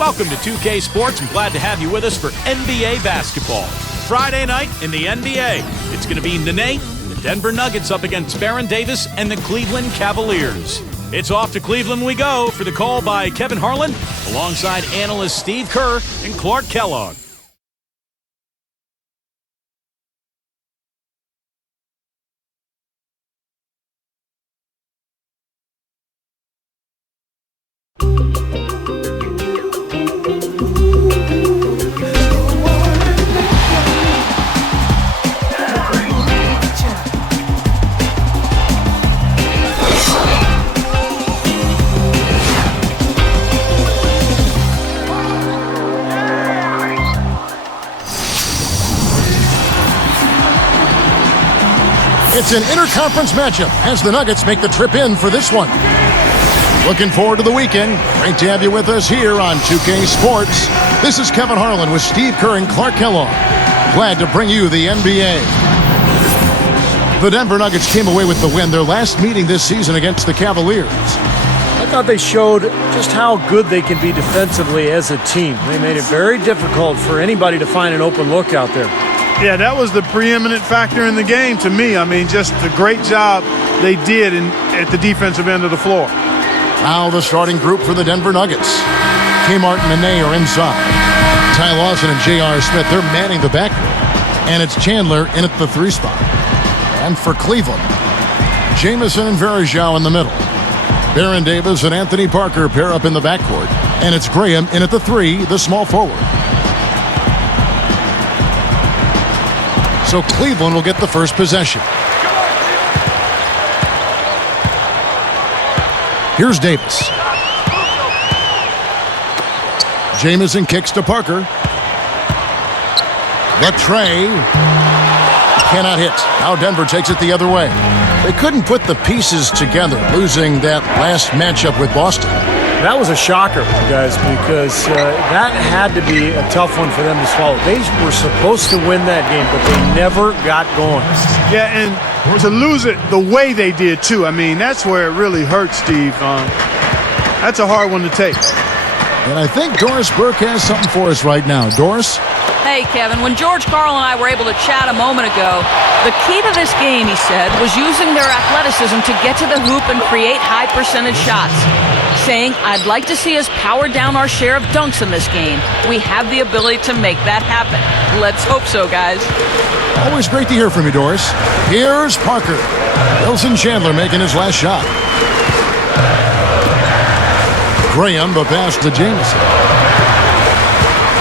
Welcome to 2K Sports. I'm glad to have you with us for NBA basketball. Friday night in the NBA. It's going to be Nene and the Denver Nuggets up against Baron Davis and the Cleveland Cavaliers. It's off to Cleveland we go for the call by Kevin Harlan alongside analysts Steve Kerr and Clark Kellogg. It's an interconference matchup as the Nuggets make the trip in for this one. Looking forward to the weekend. Great to have you with us here on 2K Sports. This is Kevin Harlan with Steve Kerr and Clark Kellogg. Glad to bring you the NBA. The Denver Nuggets came away with the win their last meeting this season against the Cavaliers. I thought they showed just how good they can be defensively as a team. They made it very difficult for anybody to find an open look out there. Yeah, that was the preeminent factor in the game to me. I mean, just the great job they did at the defensive end of the floor. Now the starting group for the Denver Nuggets. Kmart and Nene are inside. Ty Lawson and J.R. Smith, they're manning the backcourt. And it's Chandler in at the 3 spot. And for Cleveland, Jamison and Varejao in the middle. Baron Davis and Anthony Parker pair up in the backcourt. And it's Graham in at the 3, the small forward. So Cleveland will get the first possession. Here's Davis. Jamison kicks to Parker. The tray cannot hit. Now Denver takes it the other way. They couldn't put the pieces together, losing that last matchup with Boston. That was a shocker, guys, because that had to be a tough one for them to swallow. They were supposed to win that game, but they never got going. Yeah, and to lose it the way they did, too. I mean, that's where it really hurts, Steve. That's a hard one to take. And I think Doris Burke has something for us right now. Doris? Hey, Kevin, when George Karl and I were able to chat a moment ago, the key to this game, he said, was using their athleticism to get to the hoop and create high-percentage shots. Saying, I'd like to see us power down our share of dunks in this game. We have the ability to make that happen. Let's hope so, guys. Always great to hear from you, Doris. Here's Parker. Wilson Chandler making his last shot. Graham, the pass to Jamison.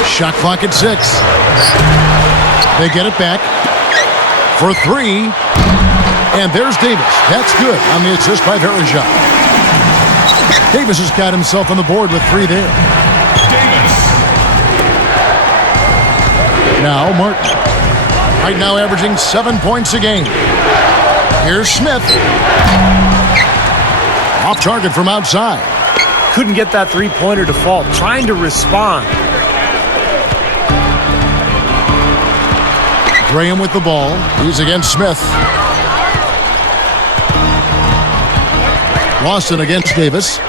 Shot clock at 6. They get it back for 3. And there's Davis. That's good on the assist by Varejao. Davis has got himself on the board with 3 there. Now Martin. Right now averaging 7 points a game. Here's Smith. Off target from outside. Couldn't get that three-pointer to fall. Trying to respond. Graham with the ball. He's against Smith. Lawson against Davis.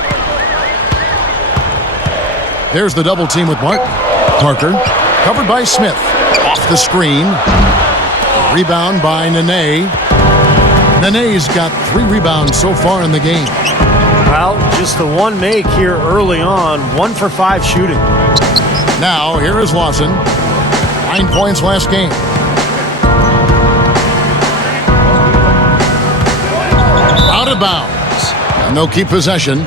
There's the double team with Martin. Parker, covered by Smith. Off the screen. Rebound by Nene. Nene's got 3 rebounds so far in the game. Well, just the one make here early on. 1 for 5 shooting. Now, here is Lawson. 9 points last game. Out of bounds. And they'll keep possession.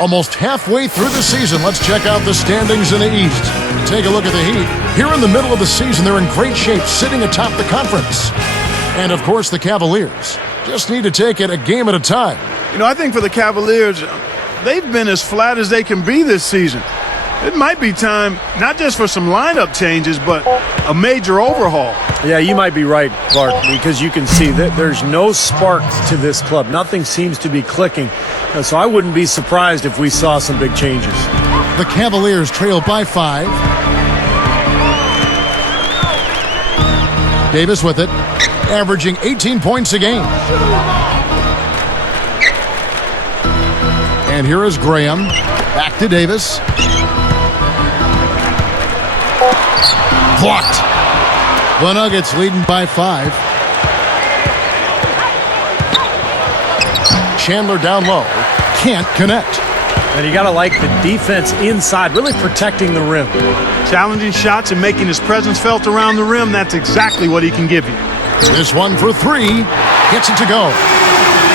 Almost halfway through the season, let's check out the standings in the East. Take a look at the Heat. Here in the middle of the season, they're in great shape, sitting atop the conference. And, of course, the Cavaliers just need to take it a game at a time. You know, I think for the Cavaliers, they've been as flat as they can be this season. It might be time, not just for some lineup changes, but a major overhaul. Yeah, you might be right, Clark, because you can see that there's no spark to this club. Nothing seems to be clicking. So I wouldn't be surprised if we saw some big changes. The Cavaliers trail by 5. Davis with it, averaging 18 points a game. And here is Graham. Back to Davis. Blocked. The Nuggets leading by 5. Chandler down low. Can't connect. And you got to like the defense inside, really protecting the rim. Challenging shots and making his presence felt around the rim, that's exactly what he can give you. This one for 3. Gets it to go.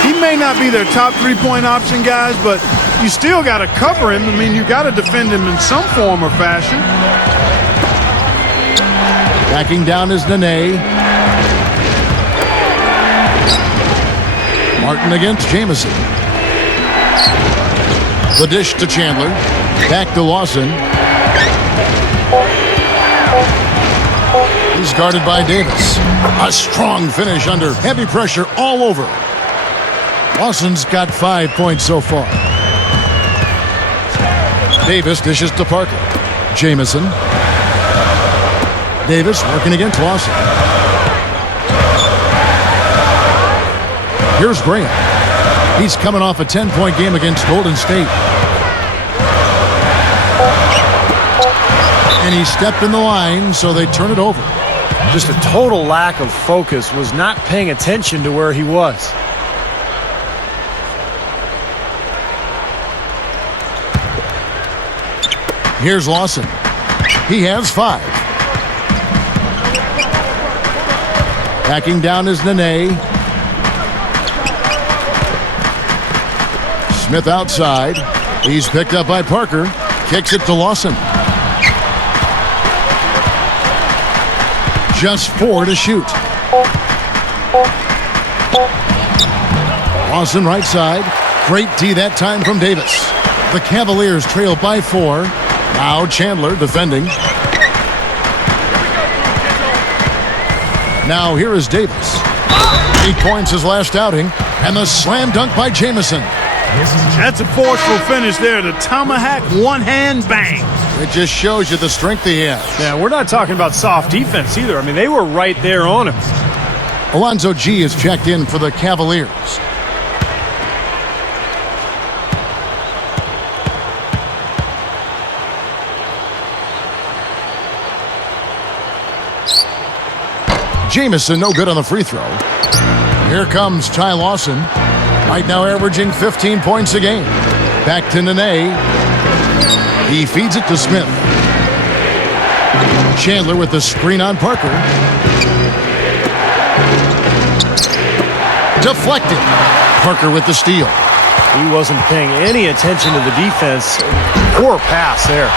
He may not be their top three-point option, guys, but you still got to cover him. I mean, you got to defend him in some form or fashion. Backing down is Nene. Martin against Jamison. The dish to Chandler. Back to Lawson. He's guarded by Davis. A strong finish under heavy pressure all over. Lawson's got 5 points so far. Davis dishes to Parker. Jamison. Davis working against Lawson. Here's Graham. He's coming off a 10-point game against Golden State. And he stepped in the line, so they turn it over. Just a total lack of focus, was not paying attention to where he was. Here's Lawson. He has 5. Backing down is Nene. Smith outside. He's picked up by Parker. Kicks it to Lawson. Just 4 to shoot. Lawson right side. Great D that time from Davis. The Cavaliers trail by 4. Now Chandler defending. Now here is Davis. 8 points his last outing. And the slam dunk by Jamison. That's a forceful finish there. The tomahawk, one-hand bang. It just shows you the strength he has. Yeah, we're not talking about soft defense either. I mean, they were right there on him. Alonzo G is checked in for the Cavaliers. Jamison no good on the free throw. Here comes Ty Lawson. Right now averaging 15 points a game. Back to Nene. He feeds it to Smith. Chandler with the screen on Parker. Deflected. Parker with the steal. He wasn't paying any attention to the defense. Poor pass there.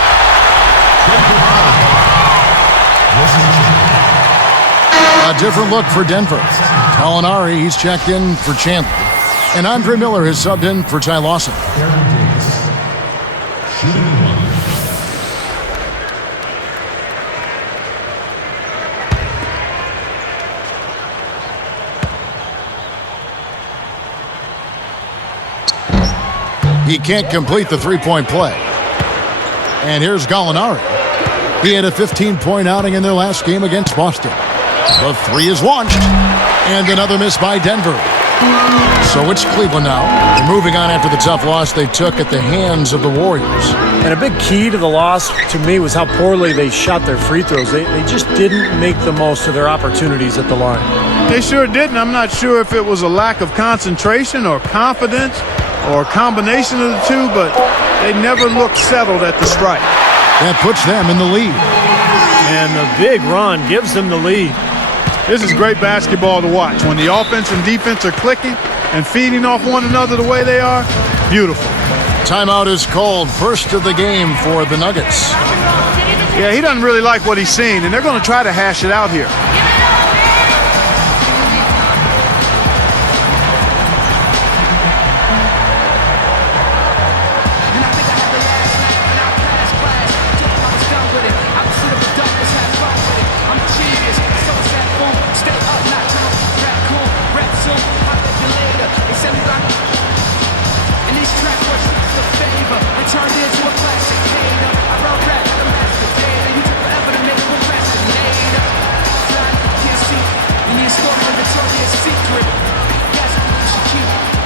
A different look for Denver. Gallinari, he's checked in for Chandler. And Andre Miller has subbed in for Ty Lawson. He can't complete the three-point play. And here's Gallinari. He had a 15-point outing in their last game against Boston. The 3 is launched. And another miss by Denver. So it's Cleveland now. They're moving on after the tough loss they took at the hands of the Warriors. And a big key to the loss to me was how poorly they shot their free throws. They just didn't make the most of their opportunities at the line. They sure didn't. I'm not sure if it was a lack of concentration or confidence or a combination of the two, but they never looked settled at the strike. That puts them in the lead. And the big run gives them the lead. This is great basketball to watch. When the offense and defense are clicking and feeding off one another the way they are, beautiful. Timeout is called. First of the game for the Nuggets. Yeah, he doesn't really like what he's seen, and they're going to try to hash it out here.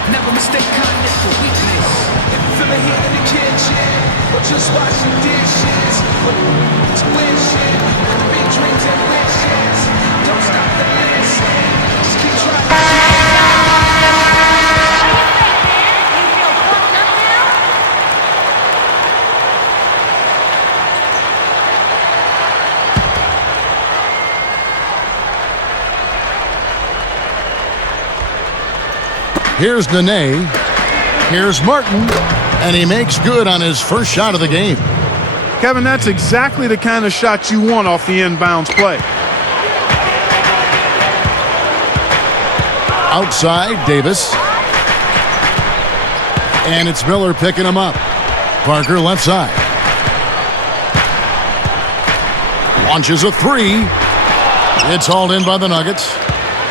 Never mistake kindness for weakness. If you feel it here in the kitchen. just washing dishes. Tuition, big dreams and wishes. Don't stop the listen. Just keep trying. Here's Nene. Here's Martin. And he makes good on his first shot of the game. Kevin, that's exactly the kind of shot you want off the inbounds play. Outside, Davis. And it's Miller picking him up. Parker left side. Launches a three. It's hauled in by the Nuggets.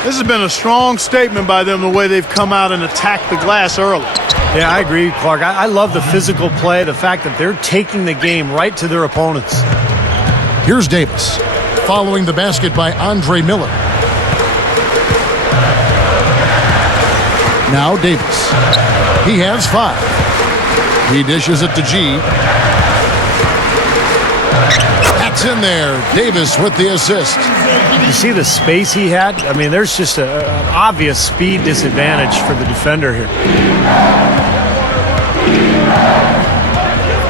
This has been a strong statement by them, the way they've come out and attacked the glass early. Yeah, I agree, Clark. I love the physical play, the fact that they're taking the game right to their opponents. Here's Davis, following the basket by Andre Miller. Now Davis. He has 5. He dishes it to G. That's in there. Davis with the assist. You see the space he had? I mean, there's just an obvious speed disadvantage for the defender here.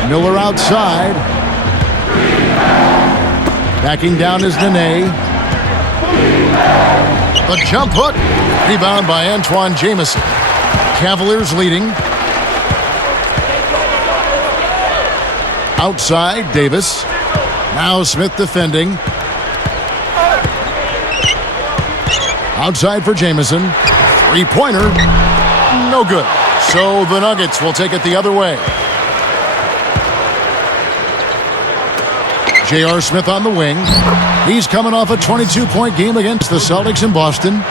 Miller outside. Backing down is Nene. The jump hook. Rebound by Antoine Jamison. Cavaliers leading. Outside, Davis. Now Smith defending. Outside for Jamison. Three-pointer. No good. So the Nuggets will take it the other way. J.R. Smith on the wing. He's coming off a 22-point game against the Celtics in Boston.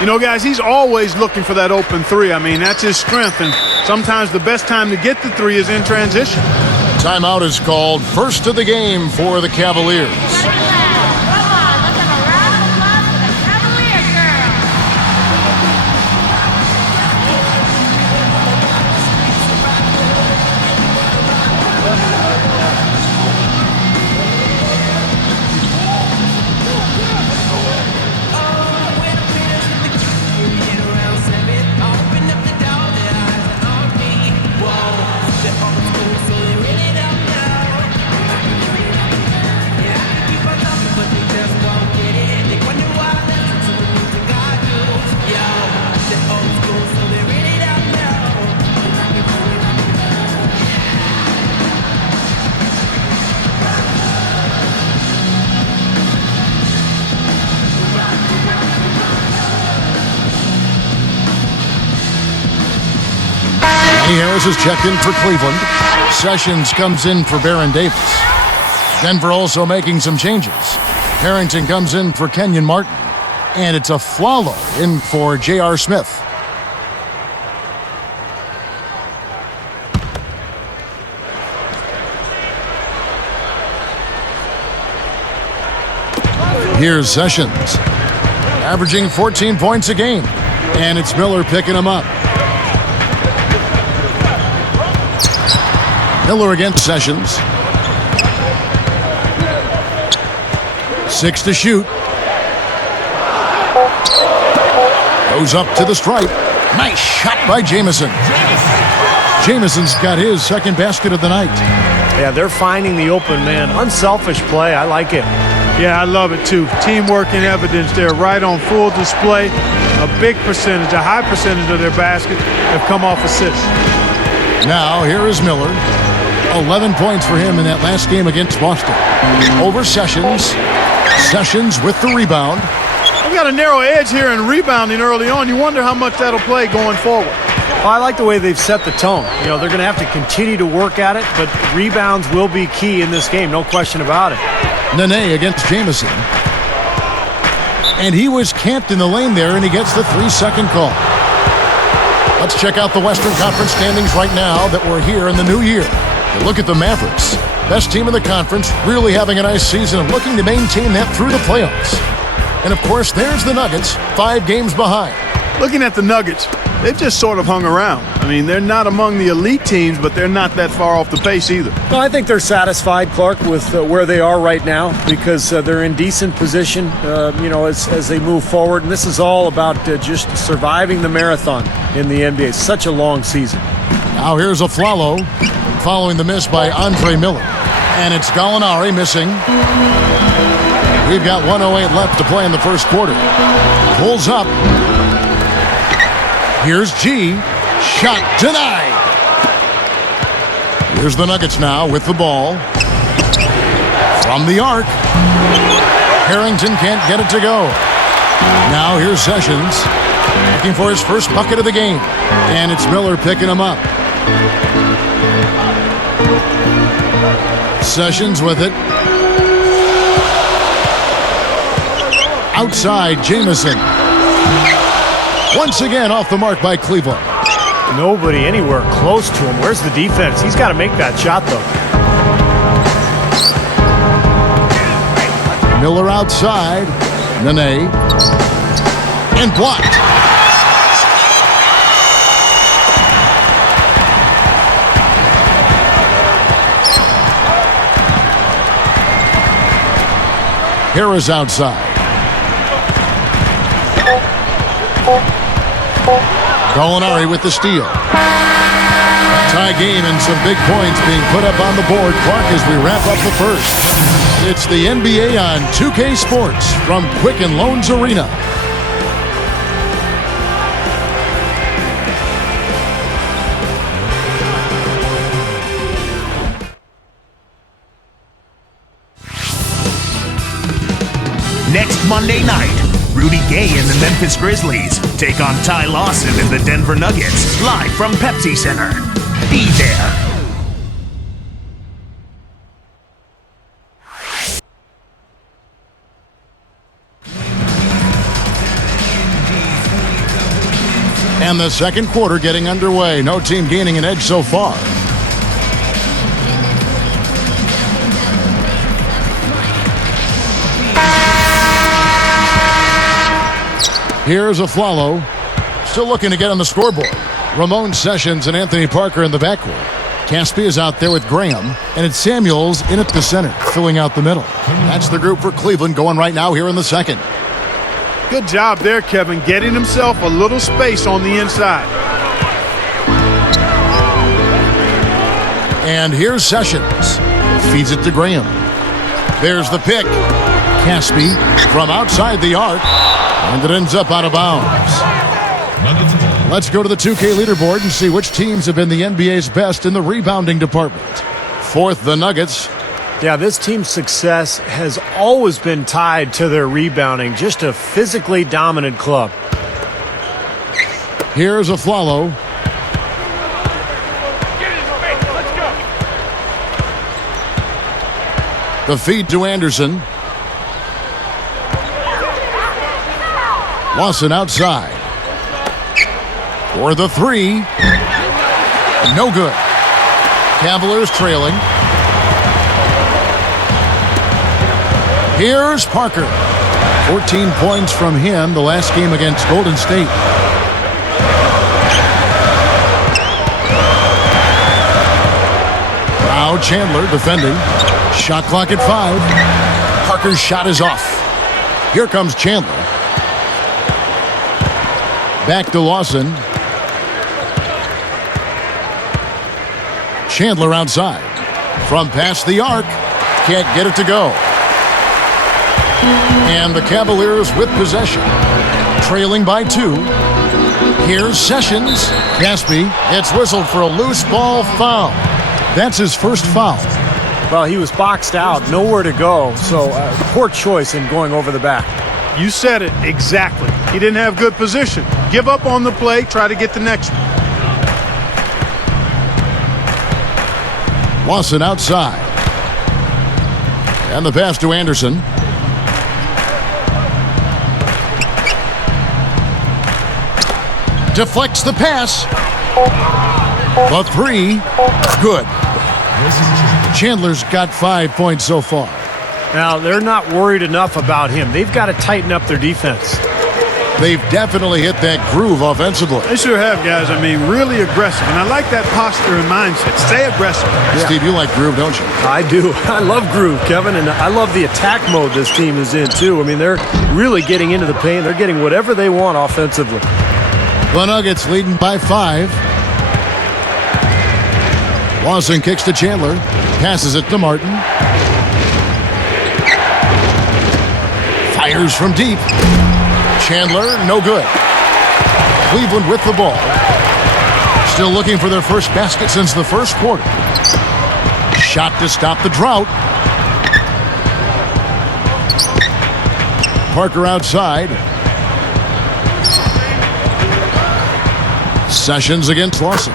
You know, guys, he's always looking for that open three. I mean, that's his strength, and sometimes the best time to get the three is in transition. Timeout is called. First of the game for the Cavaliers. Harris is checked in for Cleveland. Sessions comes in for Baron Davis. Denver also making some changes. Harrington comes in for Kenyon Martin. And it's a Flalo in for J.R. Smith. Here's Sessions. Averaging 14 points a game. And it's Miller picking him up. Miller against Sessions. 6 to shoot. Goes up to the stripe. Nice shot by Jamison. Jamison's got his second basket of the night. Yeah, they're finding the open man. Unselfish play. I like it. Yeah, I love it too. Teamwork in evidence there, right on full display. A big percentage, a high percentage of their baskets have come off assists. Now, here is Miller. 11 points for him in that last game against Boston. Over Sessions. Sessions with the rebound. They've got a narrow edge here in rebounding early on. You wonder how much that'll play going forward. Well, I like the way they've set the tone. You know, they're going to have to continue to work at it, but rebounds will be key in this game, no question about it. Nene against Jamison. And he was camped in the lane there, and he gets the 3-second call. Let's check out the Western Conference standings right now that we're here in the new year. Look at the Mavericks. Best team in the conference, really having a nice season and looking to maintain that through the playoffs. And of course, there's the Nuggets, 5 games behind. Looking at the Nuggets, they've just sort of hung around. I mean, they're not among the elite teams, but they're not that far off the pace either. No, I think they're satisfied, Clark, with where they are right now because they're in decent position, as they move forward. And this is all about just surviving the marathon in the NBA. It's such a long season. Now here's a Flalo following the miss by Andre Miller. And it's Gallinari missing. We've got 1:08 left to play in the first quarter. Pulls up. Here's G. Shot denied. Here's the Nuggets now with the ball. From the arc. Harrington can't get it to go. Now here's Sessions. Looking for his first bucket of the game. And it's Miller picking him up. Sessions with it. Outside, Jamison. Once again off the mark by Cleveland. Nobody anywhere close to him. Where's the defense? He's got to make that shot, though. Miller outside. Nene. And blocked. Harris outside. Gallinari with the steal. Tie game and some big points being put up on the board. Clark, as we wrap up the first. It's the NBA on 2K Sports from Quicken Loans Arena. Next Monday night, Rudy Gay and the Memphis Grizzlies take on Ty Lawson and the Denver Nuggets, live from Pepsi Center. Be there. And the second quarter getting underway. No team gaining an edge so far. Here's a Flalo. Still looking to get on the scoreboard. Ramon Sessions and Anthony Parker in the backcourt. Caspi is out there with Graham. And it's Samuels in at the center, filling out the middle. That's the group for Cleveland going right now here in the second. Good job there, Kevin, getting himself a little space on the inside. And here's Sessions. Feeds it to Graham. There's the pick. Caspi from outside the arc. And it ends up out of bounds. Let's go to the 2K leaderboard and see which teams have been the NBA's best in the rebounding department. Fourth, the Nuggets. Yeah, this team's success has always been tied to their rebounding. Just a physically dominant club. Here's a Flalo. The feed to Anderson. Lawson outside. For the three. No good. Cavaliers trailing. Here's Parker. 14 points from him the last game against Golden State. Now Chandler defending. Shot clock at 5. Parker's shot is off. Here comes Chandler. Back to Lawson. Chandler outside. From past the arc. Can't get it to go. And the Cavaliers with possession. Trailing by 2. Here's Sessions. Caspi gets whistled for a loose ball foul. That's his first foul. Well, he was boxed out. Nowhere to go. So poor choice in going over the back. You said it exactly. He didn't have good position. Give up on the play, try to get the next one. Lawson outside. And the pass to Anderson. Deflects the pass. The three. Good. Chandler's got 5 points so far. Now, they're not worried enough about him. They've got to tighten up their defense. They've definitely hit that groove offensively. They sure have, guys. I mean, really aggressive. And I like that posture and mindset. Stay aggressive. Steve, you like groove, don't you? I do. I love groove, Kevin, and I love the attack mode this team is in, too. I mean, they're really getting into the paint. They're getting whatever they want offensively. The Nuggets leading by 5. Lawson kicks to Chandler. Passes it to Martin. Fires from deep. Chandler, no good. Cleveland with the ball. Still looking for their first basket since the first quarter. Shot to stop the drought. Parker outside. Sessions against Lawson.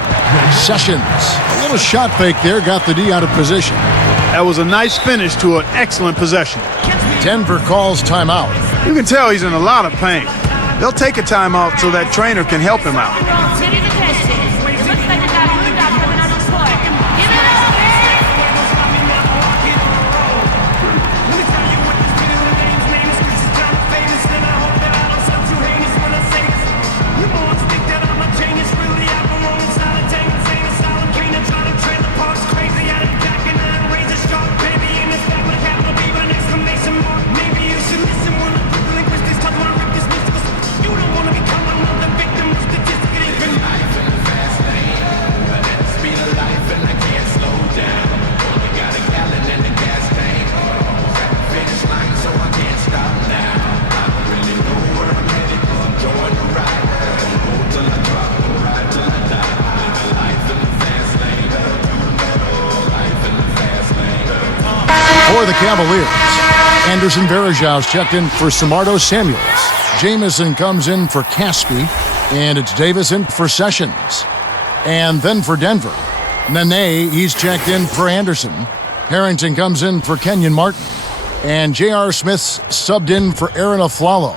Sessions. A little shot fake there. Got the D out of position. That was a nice finish to an excellent possession. Denver calls timeout. You can tell he's in a lot of pain. They'll take a timeout so that trainer can help him out. For the Cavaliers, Anderson Varejau's checked in for Samardo Samuels. Jamison comes in for Caspi, and it's Davis in for Sessions. And then for Denver, Nene, he's checked in for Anderson. Harrington comes in for Kenyon Martin. And J.R. Smith's subbed in for Aaron Aflalo.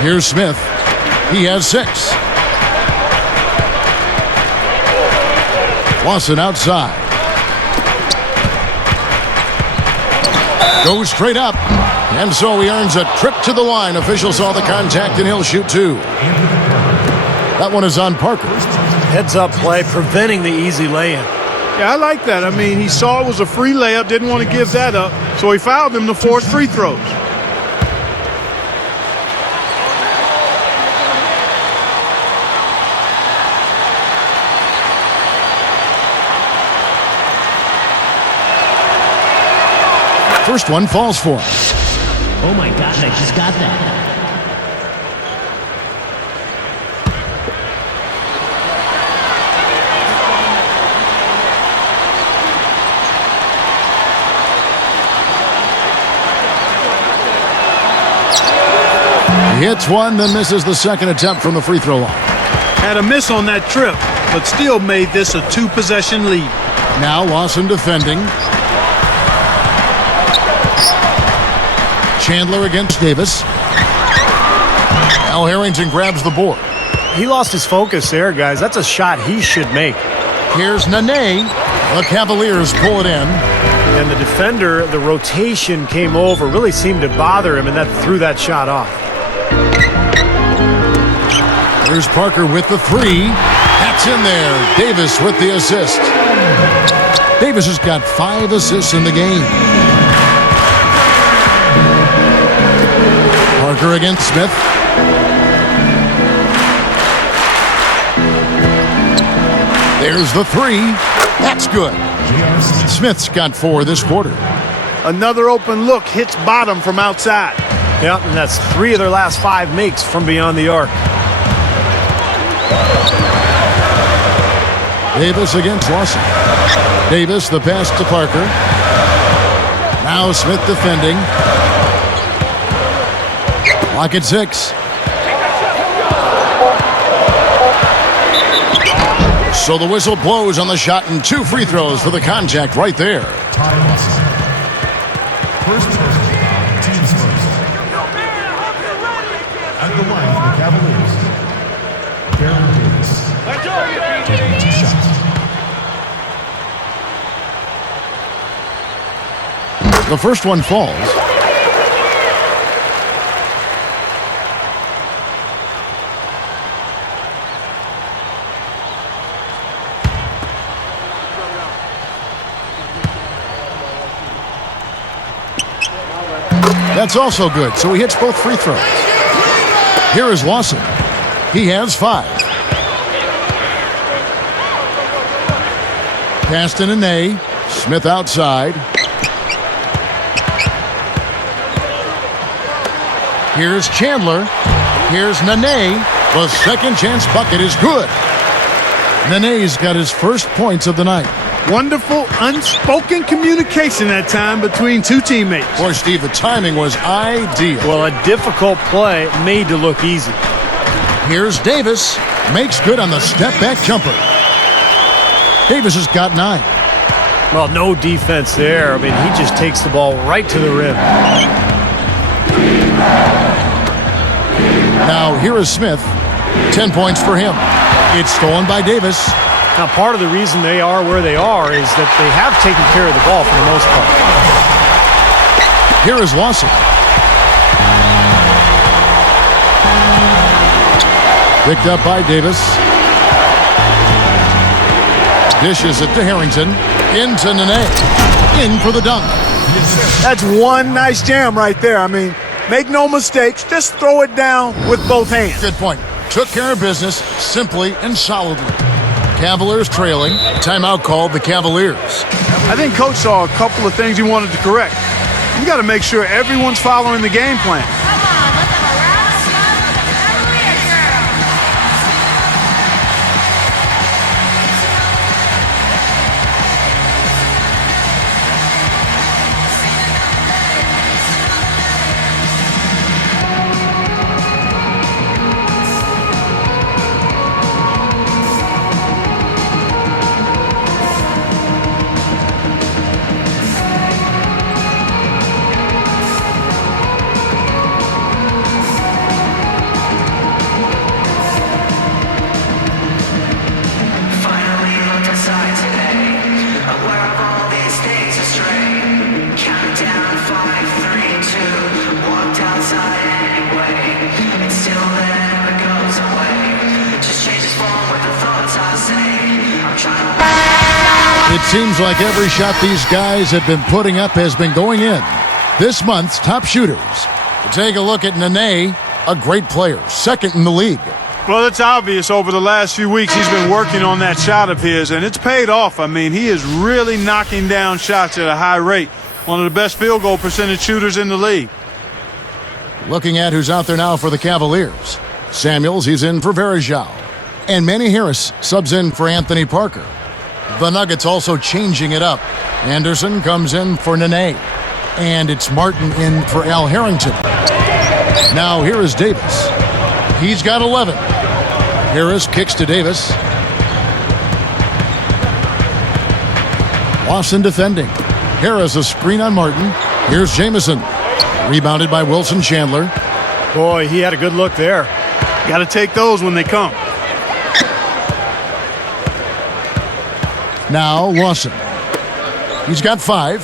Here's Smith. He has 6. Lawson outside. Goes straight up. And so he earns a trip to the line. Official saw the contact and he'll shoot 2. That one is on Parker. Heads up play, preventing the easy lay-in. Yeah, I like that. I mean, he saw it was a free layup, didn't want to give that up, so he fouled him to force free throws. First one falls for him. Oh my gosh, I just got that. He hits one, then misses the second attempt from the free throw line. Had a miss on that trip, but still made this a 2-possession lead. Now Lawson defending. Chandler against Davis. Al Harrington grabs the board. He lost his focus there, guys. That's a shot he should make. Here's Nene. The Cavaliers pull it in. And the defender, the rotation came over, really seemed to bother him, and that threw that shot off. There's Parker with the 3. That's in there. Davis with the assist. Davis has got 5 assists in the game. Parker against Smith. There's the 3. That's good. Smith's got 4 this quarter. Another open look, hits bottom from outside. Yep, and that's 3 of their last 5 makes from beyond the arc. Davis against Lawson. Davis, the pass to Parker. Now Smith defending. Lock at 6. So the whistle blows on the shot and 2 free throws for the contact right there. First person, teams first. At the line for the Cavaliers, Baron Davis. Taking 2 shots. The first one falls. That's also good, so he hits both free throws. Here is Lawson. He has 5. Pass to Nene. Smith outside. Here's Chandler. Here's Nene. The second chance bucket is good. Nene's got his first points of the night. Wonderful unspoken communication that time between two teammates. Boy, Steve, the timing was ideal. Well, a difficult play made to look easy. Here's Davis. Makes good on the step-back jumper. Davis has got 9. Well, no defense there. I mean, he just takes the ball right to the rim. Now, here is Smith. 10 points for him. It's stolen by Davis. Now, part of the reason they are where they are is that they have taken care of the ball for the most part. Here is Lawson. Picked up by Davis. Dishes it to Harrington. Into Nene. In for the dunk. That's one nice jam right there. I mean, make no mistakes. Just throw it down with both hands. Good point. Took care of business simply and solidly. Cavaliers trailing. Timeout called the Cavaliers. I think Coach saw a couple of things he wanted to correct. You got to make sure everyone's following the game plan. It seems like every shot these guys have been putting up has been going in. This month's top shooters. Take a look at Nene, a great player, second in the league. Well, it's obvious over the last few weeks he's been working on that shot of his, and it's paid off. I mean, he is really knocking down shots at a high rate. One of the best field goal percentage shooters in the league. Looking at who's out there now for the Cavaliers. Samuels, he's in for Varejao. And Manny Harris subs in for Anthony Parker. The Nuggets also changing it up. Anderson comes in for Nene. And it's Martin in for Al Harrington. Now here is Davis. He's got 11. Harris kicks to Davis. Lawson defending. Harris a screen on Martin. Here's Jamison. Rebounded by Wilson Chandler. Boy, he had a good look there. Got to take those when they come. Now Lawson. He's got 5.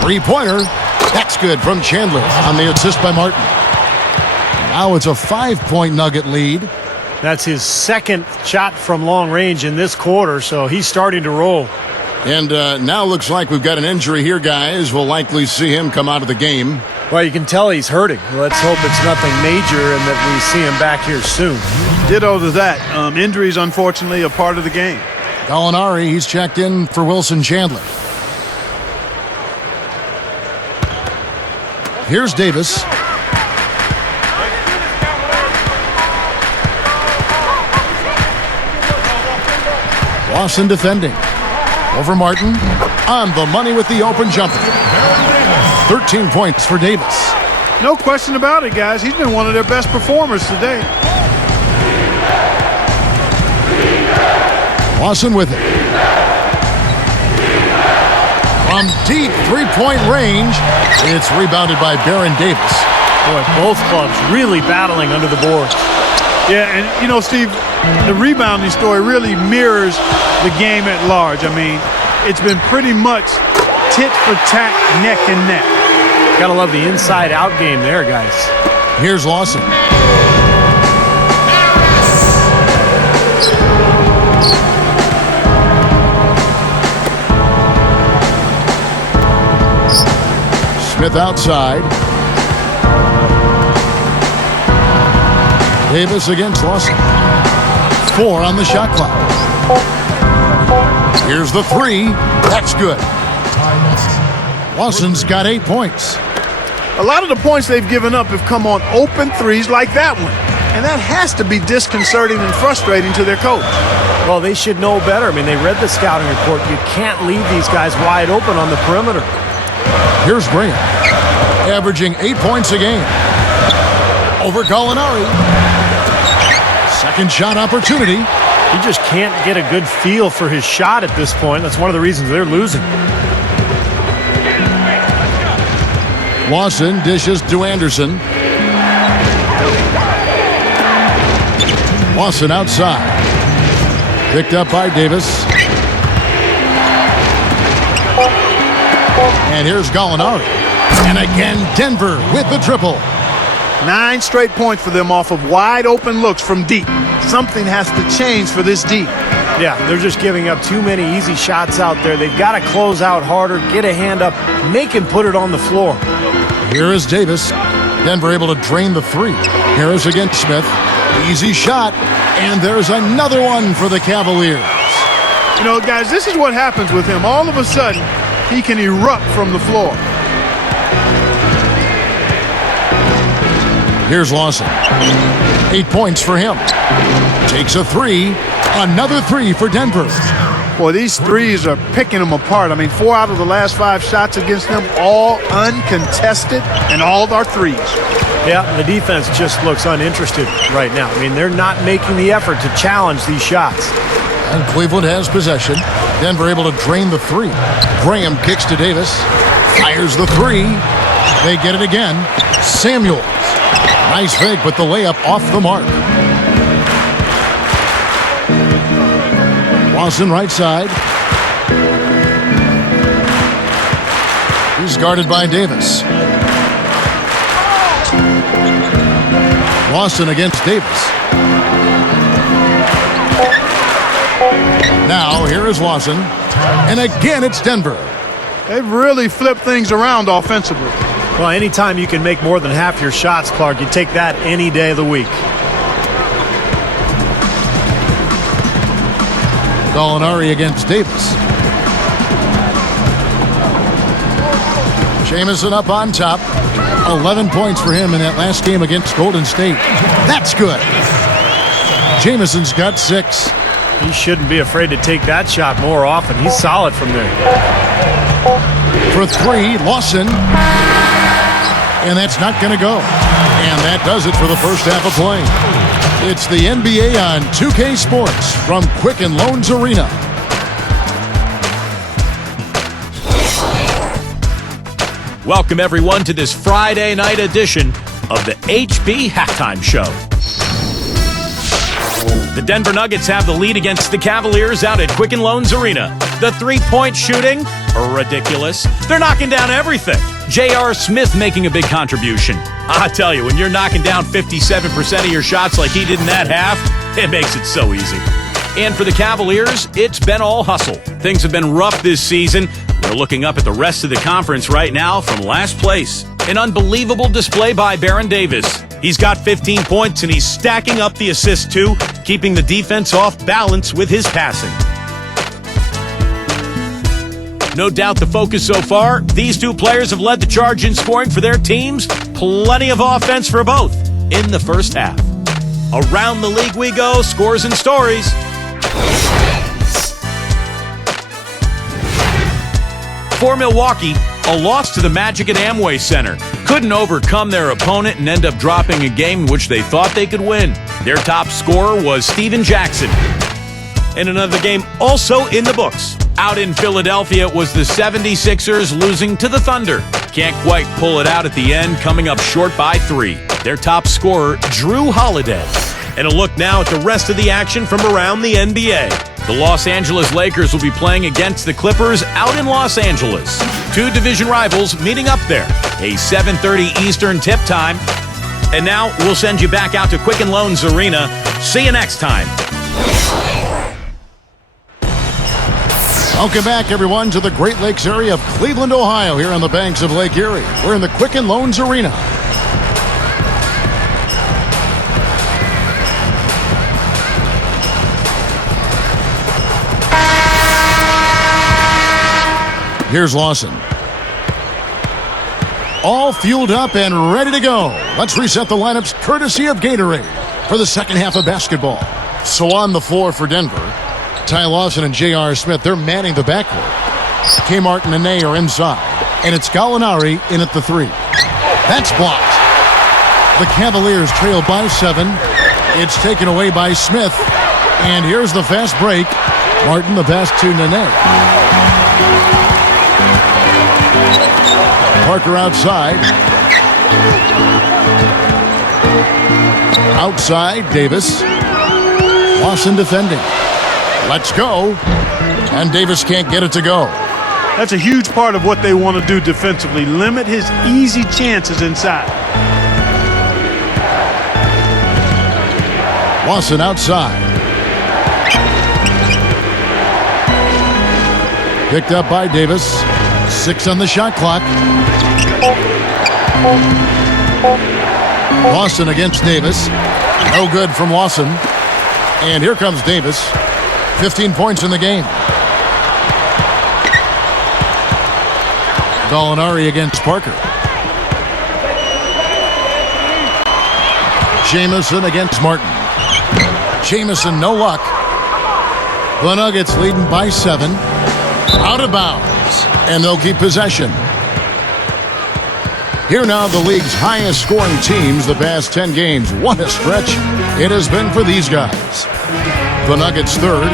Three-pointer. That's good from Chandler on the assist by Martin. Now it's a 5-point Nugget lead. That's his second shot from long range in this quarter, so he's starting to roll. And now looks like we've got an injury here, guys. We'll likely see him come out of the game. Well, you can tell he's hurting. Let's hope it's nothing major and that we see him back here soon. Ditto to that. Injuries, unfortunately, a part of the game. Gallinari, he's checked in for Wilson Chandler. Here's Davis. Lawson defending. Over Martin. On the money with the open jumper. 13 points for Davis. No question about it, guys. He's been one of their best performers today. Lawson with it. From deep three-point range, it's rebounded by Baron Davis. Boy, both clubs really battling under the boards. Yeah, and you know, Steve, the rebounding story really mirrors the game at large. I mean, it's been pretty much tit for tat, neck and neck. Gotta love the inside-out game there, guys. Here's Lawson. Smith outside. Davis against Lawson. 4 on the shot clock. Here's the 3. That's good. Lawson's got 8 points. A lot of the points they've given up have come on open threes like that one. And that has to be disconcerting and frustrating to their coach. Well, they should know better. I mean, they read the scouting report. You can't leave these guys wide open on the perimeter. Here's Graham, averaging 8 points a game. Over Gallinari. Second shot opportunity. He just can't get a good feel for his shot at this point. That's one of the reasons they're losing. Lawson dishes to Anderson. Lawson outside. Picked up by Davis. And here's Gallinari. And again, Denver with the triple. 9 straight points for them off of wide open looks from deep. Something has to change for this deep. Yeah, they're just giving up too many easy shots out there. They've got to close out harder, get a hand up, make him put it on the floor. Here is Davis. Denver able to drain the 3. Harris against Smith. Easy shot. And there's another one for the Cavaliers. You know, guys, this is what happens with him. All of a sudden, he can erupt from the floor. Here's Lawson. 8 points for him. Takes a 3. Another 3 for Denver. Boy, these threes are picking them apart. I mean, 4 out of the last 5 shots against them, all uncontested, and all are threes. Yeah, the defense just looks uninterested right now. I mean, they're not making the effort to challenge these shots. And Cleveland has possession. Denver able to drain the 3. Graham kicks to Davis. Fires the 3. They get it again. Samuels. Nice fake, but the layup off the mark. Lawson right side. He's guarded by Davis. Lawson against Davis. Now here is Lawson. And again it's Denver. They've really flipped things around offensively. Well, anytime you can make more than half your shots, Clark, you take that any day of the week. Gallinari against Davis. Jamison up on top. 11 points for him in that last game against Golden State. That's good. Jamison's got 6. He shouldn't be afraid to take that shot more often. He's solid from there. For 3, Lawson. And that's not going to go. And that does it for the first half of play. It's the NBA on 2K Sports from Quicken Loans Arena. Welcome, everyone, to this Friday night edition of the HB Halftime Show. The Denver Nuggets have the lead against the Cavaliers out at Quicken Loans Arena. The three-point shooting, ridiculous. They're knocking down everything. J.R. Smith making a big contribution. I tell you, when you're knocking down 57% of your shots like he did in that half, it makes it so easy. And for the Cavaliers, it's been all hustle. Things have been rough this season. We're looking up at the rest of the conference right now from last place. An unbelievable display by Baron Davis. He's got 15 points and he's stacking up the assists too, keeping the defense off balance with his passing. No doubt the focus so far, these two players have led the charge in scoring for their teams. Plenty of offense for both in the first half. Around the league we go, scores and stories. For Milwaukee, a loss to the Magic at Amway Center. Couldn't overcome their opponent and end up dropping a game in which they thought they could win. Their top scorer was Steven Jackson. And another game also in the books. Out in Philadelphia, it was the 76ers losing to the Thunder. Can't quite pull it out at the end, coming up short by 3. Their top scorer, Drew Holiday. And a look now at the rest of the action from around the NBA. The Los Angeles Lakers will be playing against the Clippers out in Los Angeles. Two division rivals meeting up there. A 7:30 Eastern tip time. And now we'll send you back out to Quicken Loans Arena. See you next time. Welcome back, everyone, to the Great Lakes area of Cleveland, Ohio, here on the banks of Lake Erie. We're in the Quicken Loans Arena. Here's Lawson. All fueled up and ready to go. Let's reset the lineups courtesy of Gatorade for the second half of basketball. So on the floor for Denver, Ty Lawson and J.R. Smith, they're manning the backcourt. Kmart and Nene are inside, and it's Gallinari in at the 3. That's blocked. The Cavaliers trail by 7. It's taken away by Smith, and here's the fast break. Martin the pass to Nene. Parker outside. Outside, Davis. Lawson defending. Let's go. And Davis can't get it to go. That's a huge part of what they want to do defensively. Limit his easy chances inside. Lawson outside. Picked up by Davis. 6 on the shot clock. Lawson against Davis. No good from Lawson. And here comes Davis. 15 points in the game. Gallinari against Parker. Jamison against Martin. Jamison, no luck. The Nuggets leading by 7. Out of bounds. And they'll keep possession. Here now, the league's highest scoring teams the past 10 games. What a stretch it has been for these guys. The Nuggets third.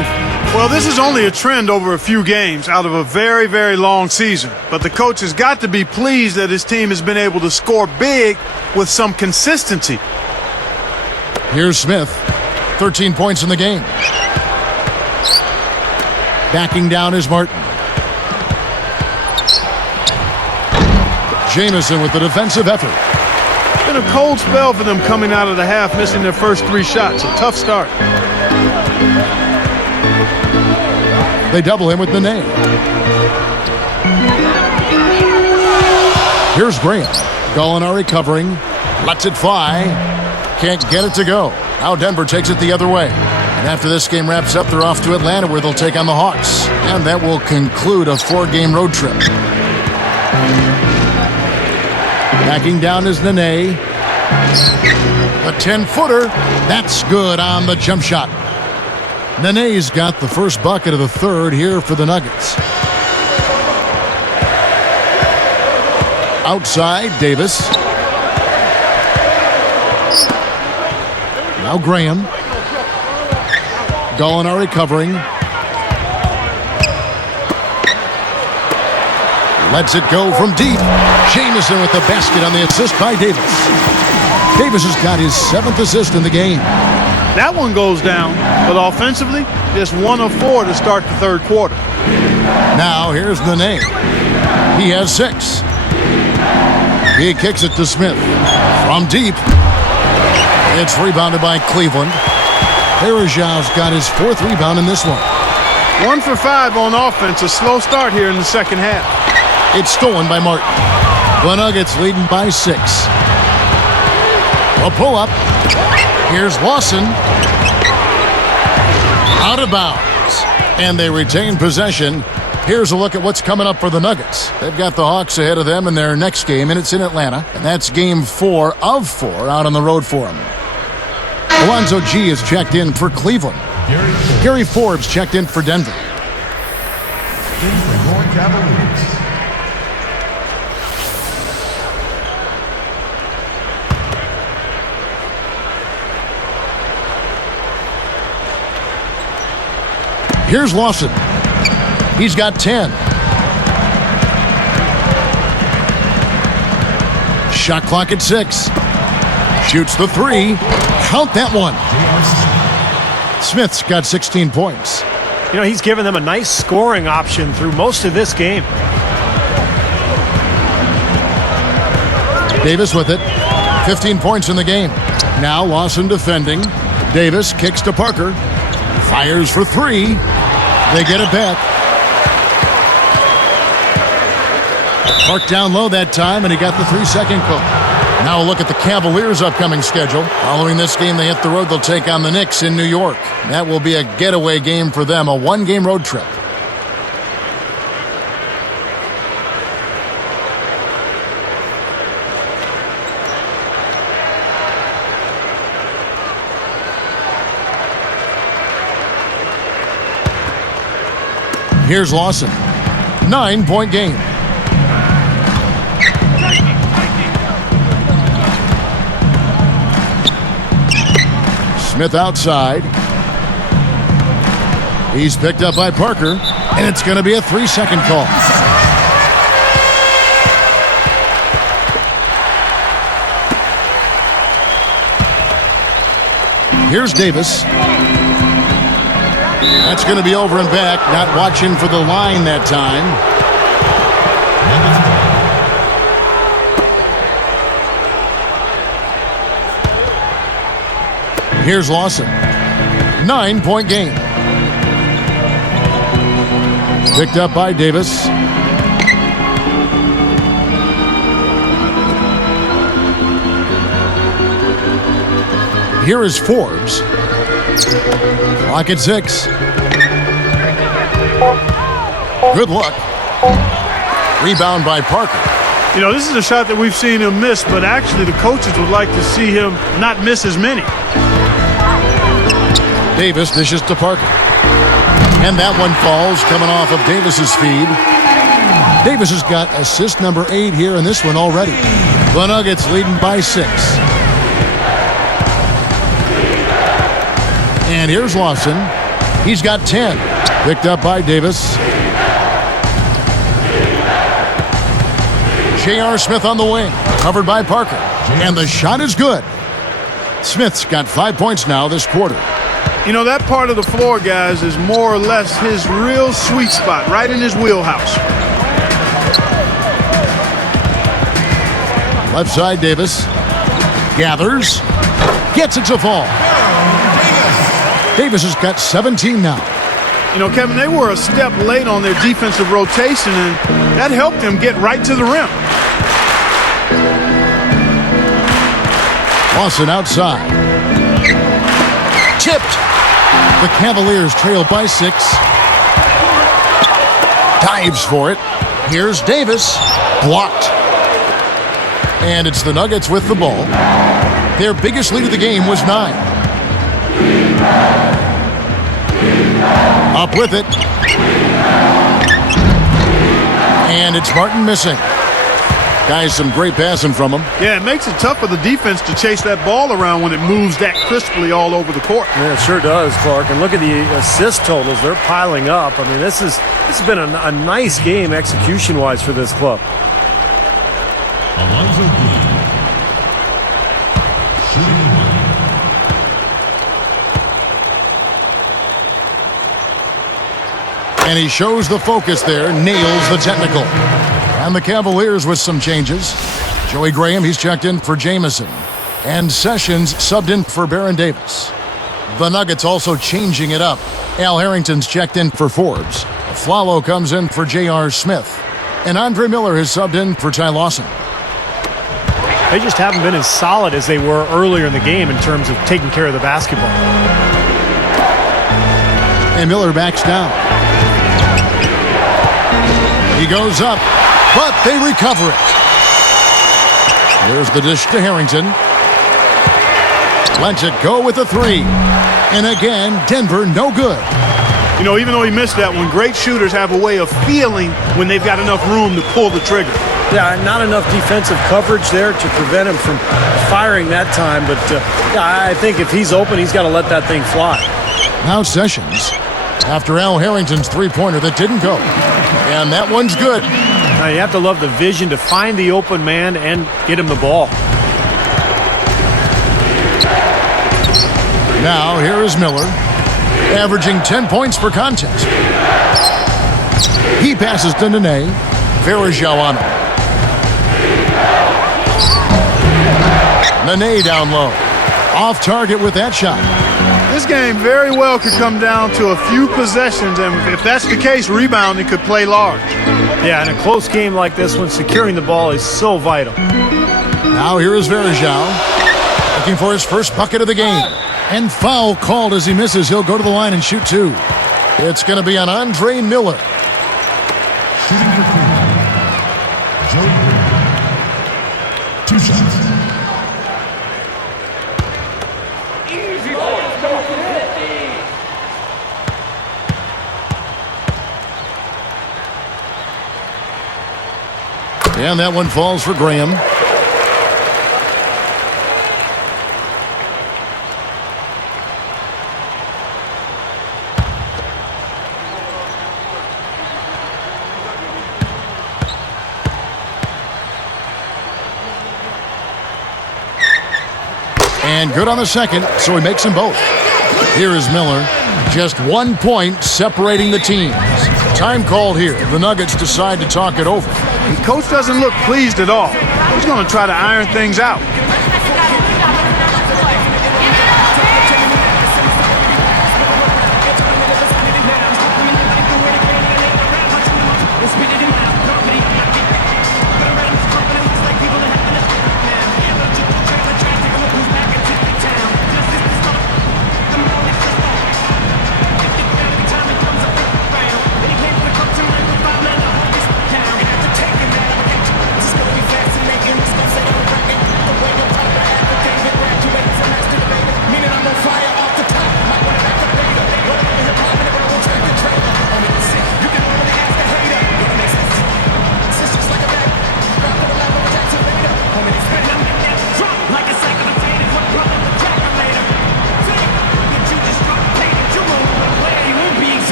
Well, this is only a trend over a few games out of a very, very long season. But the coach has got to be pleased that his team has been able to score big with some consistency. Here's Smith. 13 points in the game. Backing down is Martin. Jamison with the defensive effort. Been a cold spell for them coming out of the half, missing their first 3 shots. A tough start. They double him with Nene. Here's Graham. Gallinari covering. Lets it fly. Can't get it to go. Now Denver takes it the other way. And after this game wraps up, they're off to Atlanta where they'll take on the Hawks. And that will conclude a 4-game road trip. Backing down is Nene. A 10-footer. That's good on the jump shot. Nene's got the first bucket of the third here for the Nuggets. Outside, Davis. Now Graham. Gallinari covering. Lets it go from deep. Jamison with the basket on the assist by Davis. Davis has got his 7th assist in the game. That one goes down, but offensively, just 1 of 4 to start the third quarter. Now here's Nene. He has 6. He kicks it to Smith. From deep. It's rebounded by Cleveland. Perejav's got his 4th rebound in this one. 1 for 5 on offense. A slow start here in the second half. It's stolen by Martin. The Nuggets leading by 6. A pull-up. Here's Lawson. Out of bounds. And they retain possession. Here's a look at what's coming up for the Nuggets. They've got the Hawks ahead of them in their next game, and it's in Atlanta. And that's game 4 of 4 out on the road for them. Alonzo G is checked in for Cleveland. Gary Forbes checked in for Denver. Cavaliers. Here's Lawson. He's got 10. Shot clock at 6. Shoots the 3. Count that one. Smith's got 16 points. You know, he's given them a nice scoring option through most of this game. Davis with it. 15 points in the game. Now Lawson defending. Davis kicks to Parker. Fires for three. They get it back. Park down low that time, and he got the 3-second call. Now a look at the Cavaliers' upcoming schedule. Following this game, they hit the road. They'll take on the Knicks in New York. That will be a getaway game for them, a one-game road trip. Here's Lawson. 9-point game. Smith outside. He's picked up by Parker, and it's going to be a 3-second call. Here's Davis. That's going to be over and back. Not watching for the line that time. Here's Lawson. 9-point game. Picked up by Davis. Here is Forbes. Clock at 6. Good luck. Rebound by Parker. You know, this is a shot that we've seen him miss, but actually the coaches would like to see him not miss as many. Davis dishes to Parker. And that one falls, coming off of Davis's feed. Davis has got assist number 8 here in this one already. The Nuggets leading by 6. And here's Lawson. He's got 10. Picked up by Davis. J.R. Smith on the wing. Covered by Parker. And the shot is good. Smith's got 5 points now this quarter. You know, that part of the floor, guys, is more or less his real sweet spot, right in his wheelhouse. Left side, Davis. Gathers. Gets it to fall. Davis has got 17 now. You know, Kevin, they were a step late on their defensive rotation, and that helped them get right to the rim. Lawson outside. Tipped. The Cavaliers trail by 6. Dives for it. Here's Davis. Blocked. And it's the Nuggets with the ball. Their biggest lead of the game was 9. Up with it. And it's Martin missing. Guys, some great passing from him. Yeah, it makes it tough for the defense to chase that ball around when it moves that crisply all over the court. Yeah, it sure does, Clark. And look at the assist totals. They're piling up. I mean, this has been a nice game execution-wise for this club. Alonzo Green. Shooting And he shows the focus there, nails the technical. And the Cavaliers with some changes. Joey Graham, he's checked in for Jamison. And Sessions subbed in for Baron Davis. The Nuggets also changing it up. Al Harrington's checked in for Forbes. Flalo comes in for J.R. Smith. And Andre Miller has subbed in for Ty Lawson. They just haven't been as solid as they were earlier in the game in terms of taking care of the basketball. And Miller backs down. He goes up, but they recover it. There's the dish to Harrington. Lets it go with a 3. And again, Denver no good. You know, even though he missed that one, great shooters have a way of feeling when they've got enough room to pull the trigger. Yeah, not enough defensive coverage there to prevent him from firing that time. But I think if he's open, he's got to let that thing fly. Now Sessions, after Al Harrington's three-pointer that didn't go. And that one's good. Now you have to love the vision to find the open man and get him the ball. Now here is Miller. averaging 10 points per contest. He passes to Nene. Verajao on him. Nene down low. Off target with that shot. This game very well could come down to a few possessions, and if that's the case, rebounding could play large. Yeah, in a close game like this one, securing the ball is so vital. Now here is Verajao, looking for his first bucket of the game. And foul called as he misses. He'll go to the line and shoot two. It's going to be on Andre Miller. Shooting for Cleveland, Joey Green. 2 shots. And that one falls for Graham. And good on the second, so he makes them both. Here is Miller. Just 1 point separating the teams. Time called here. The Nuggets decide to talk it over. The coach doesn't look pleased at all. He's going to try to iron things out.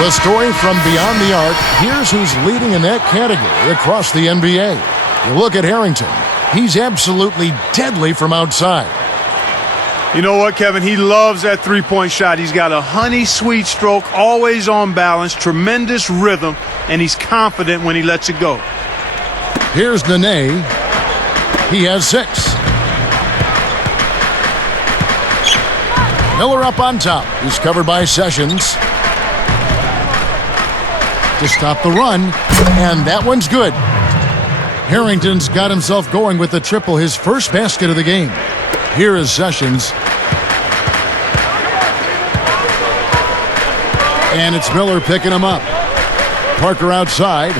The story from beyond the arc. Here's who's leading in that category across the NBA. You look at Harrington. He's absolutely deadly from outside. You know what, Kevin? He loves that three-point shot. He's got a honey-sweet stroke, always on balance, tremendous rhythm, and he's confident when he lets it go. Here's Nene. He has 6. Miller up on top. He's covered by Sessions. To stop the run, and that one's good. Harrington's got himself going with the triple, his first basket of the game. Here is Sessions. And it's Miller picking him up. Parker outside.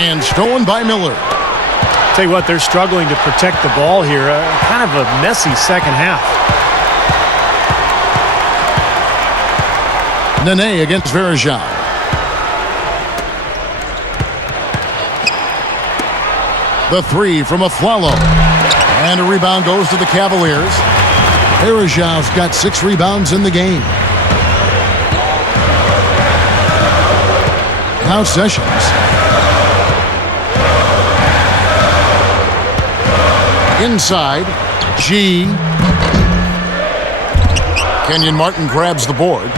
And stolen by Miller. Tell you what, they're struggling to protect the ball here. Kind of a messy second half. Nene against Verajao. The 3 from Aflalo. And a rebound goes to the Cavaliers. Verajao's got 6 rebounds in the game. Now Sessions. Inside. G. Kenyon Martin grabs the board.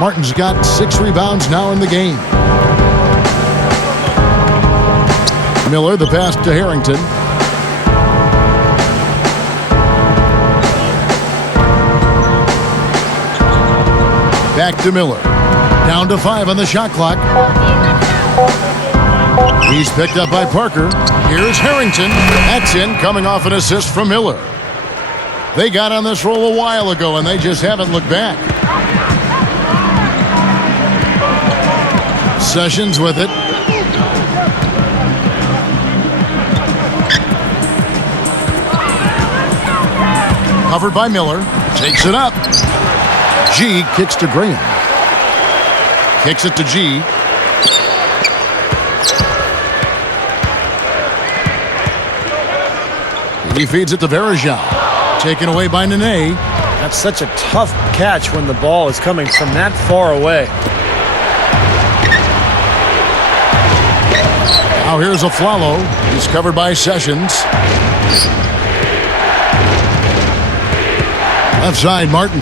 Martin's got 6 rebounds now in the game. Miller, the pass to Harrington. Back to Miller. Down to 5 on the shot clock. He's picked up by Parker. Here's Harrington. That's in, coming off an assist from Miller. They got on this roll a while ago, and they just haven't looked back. Sessions with it. Covered by Miller. Takes it up. G kicks to Graham. Kicks it to G. He feeds it to Verajao. Taken away by Nene. That's such a tough catch when the ball is coming from that far away. Now here's Aflalo. He's covered by Sessions. Left side, Martin.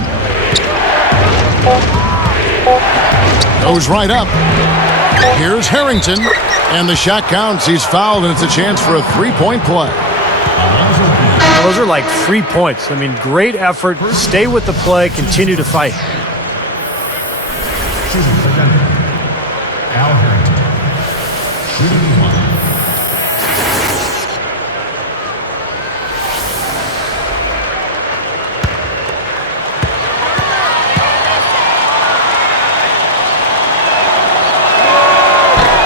Goes right up. Here's Harrington. And the shot counts. He's fouled, and it's a chance for a three-point play. Those are like 3 points. I mean, great effort. Stay with the play. Continue to fight. Shooting for Denver. Al Harrington. Shooting 1.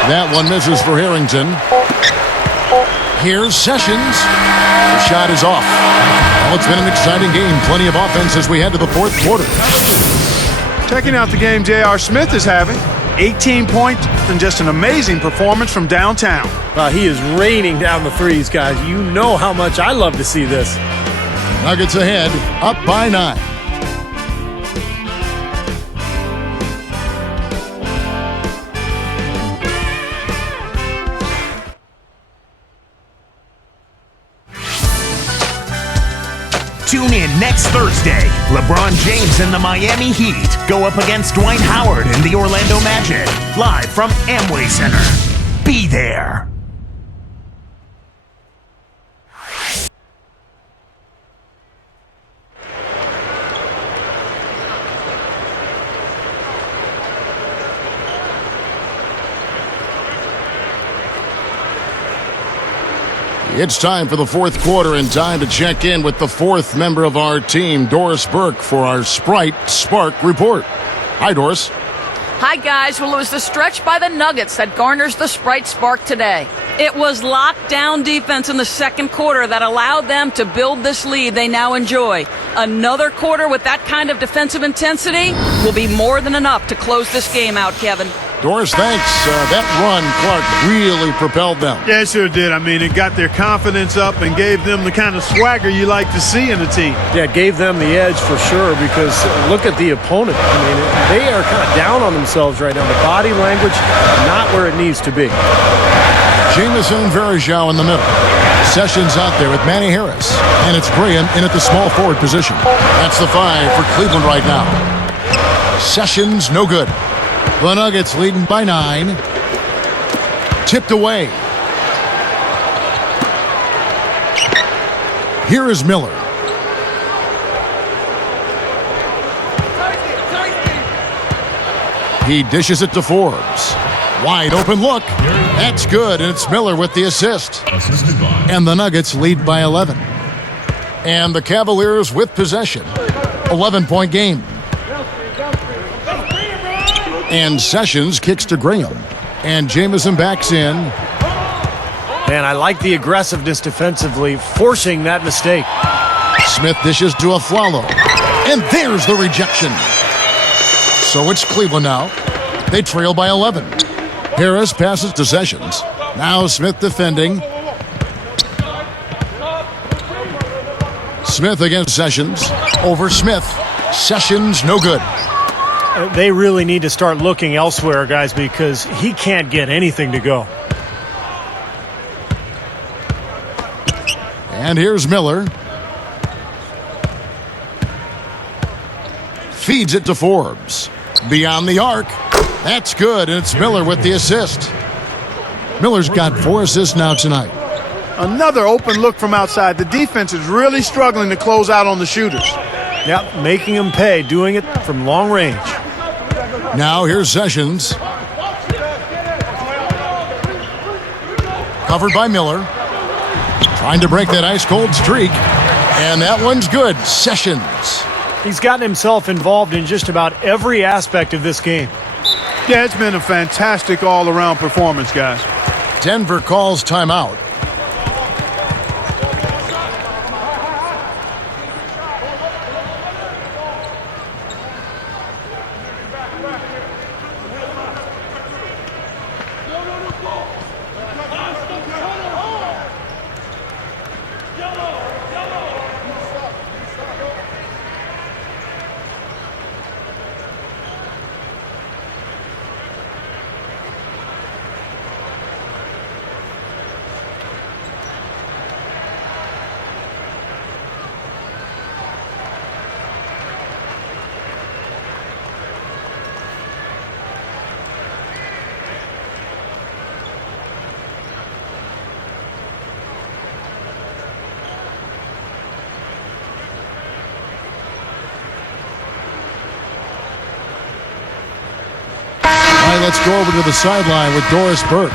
That one misses for Harrington. Here's Sessions. The shot is off. Well, it's been an exciting game. Plenty of offense as we head to the fourth quarter. Checking out the game J.R. Smith is having. 18 points and just an amazing performance from downtown. He is raining down the threes, guys. You know how much I love to see this. Nuggets ahead, up by 9. Tune in next Thursday. LeBron James and the Miami Heat go up against Dwight Howard and the Orlando Magic. Live from Amway Center. Be there. It's time for the fourth quarter and time to check in with the fourth member of our team, Doris Burke, for our Sprite Spark Report. Hi, Doris. Hi, guys. Well, it was the stretch by the Nuggets that garners the Sprite Spark today. It was lockdown defense in the second quarter that allowed them to build this lead they now enjoy. Another quarter with that kind of defensive intensity will be more than enough to close this game out, Kevin. Doris, thanks. That run, Clark, really propelled them. Yeah, it sure did. I mean, it got their confidence up and gave them the kind of swagger you like to see in a team. Yeah, it gave them the edge for sure because look at the opponent. I mean, they are kind of down on themselves right now. The body language, not where it needs to be. Jamison and Verajao in the middle. Sessions out there with Manny Harris. And it's Graham in at the small forward position. That's the 5 for Cleveland right now. Sessions, no good. The Nuggets leading by 9. Tipped away. Here is Miller. He dishes it to Forbes. Wide open look. That's good, and it's Miller with the assist. And the Nuggets lead by 11. And the Cavaliers with possession. 11-point game. And Sessions kicks to Graham. And Jamison backs in. Man, I like the aggressiveness defensively, forcing that mistake. Smith dishes to Aflalo. And there's the rejection. So it's Cleveland now. They trail by 11. Harris passes to Sessions. Now Smith defending. Smith against Sessions. Over Smith. Sessions, no good. They really need to start looking elsewhere, guys, because he can't get anything to go. And here's Miller. Feeds it to Forbes. Beyond the arc. That's good, and it's Miller with the assist. Miller's got 4 assists now tonight. Another open look from outside. The defense is really struggling to close out on the shooters. Yep, making them pay, doing it from long range. Now here's Sessions. Covered by Miller. Trying to break that ice-cold streak. And that one's good. Sessions. He's gotten himself involved in just about every aspect of this game. Yeah, it's been a fantastic all-around performance, guys. Denver calls timeout. let's go over to the sideline with Doris Burke.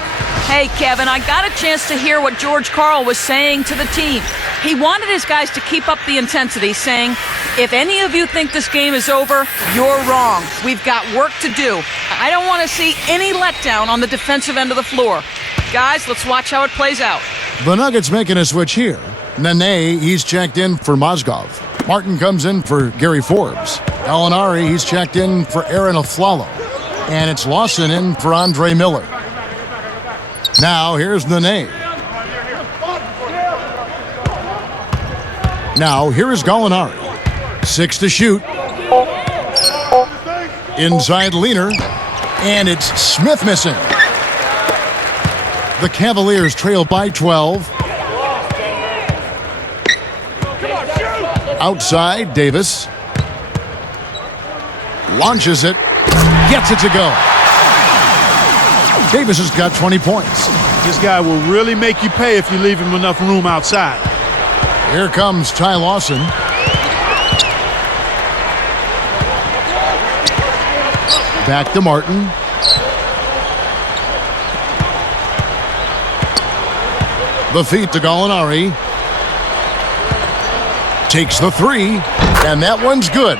Hey, Kevin, I got a chance to hear what George Karl was saying to the team. He wanted his guys to keep up the intensity, saying, if any of you think this game is over, you're wrong. We've got work to do. I don't want to see any letdown on the defensive end of the floor. Guys, let's watch how it plays out. The Nuggets making a switch here. Nene, he's checked in for Mozgov. Martin comes in for Gary Forbes. Gallinari, he's checked in for Aaron Aflalo. And it's Lawson in for Andre Miller. Now, here's Nene. Now, here is Gallinari. 6 to shoot. Inside Leaner. And it's Smith missing. The Cavaliers trail by 12. Outside, Davis. Launches it. Gets it to go. Davis has got 20 points. This guy will really make you pay if you leave him enough room outside. Here comes Ty Lawson. Back to Martin. The feet to Gallinari. Takes the three, and that one's good.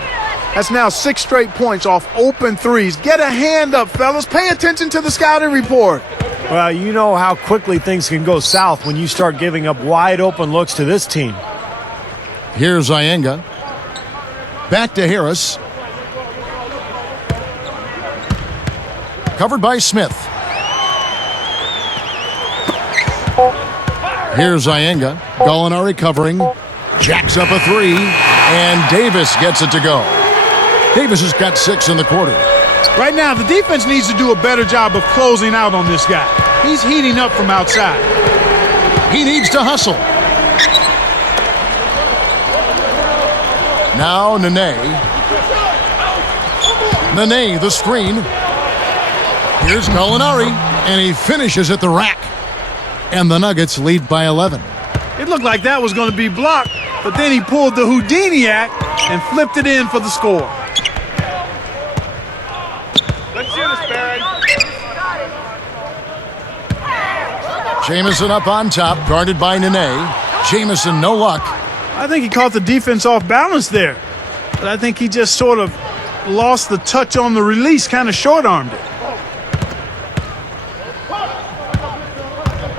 That's now 6 straight points off open threes. Get a hand up, fellas. Pay attention to the scouting report. Well, you know how quickly things can go south when you start giving up wide open looks to this team. Here's Iyenga. Back to Harris. Covered by Smith. Here's Iyenga. Gallinari covering. Jacks up a three, and Davis gets it to go. Davis has got 6 in the quarter. Right now, the defense needs to do a better job of closing out on this guy. He's heating up from outside. He needs to hustle. Now Nene. Nene, the screen. Here's Gallinari, and he finishes at the rack. And the Nuggets lead by 11. It looked like that was going to be blocked, but then he pulled the Houdini act and flipped it in for the score. Let's do this, Barron. Jamison up on top, guarded by Nene. Jamison, no luck. I think he caught the defense off balance there, but I think he just sort of lost the touch on the release, kind of short-armed it.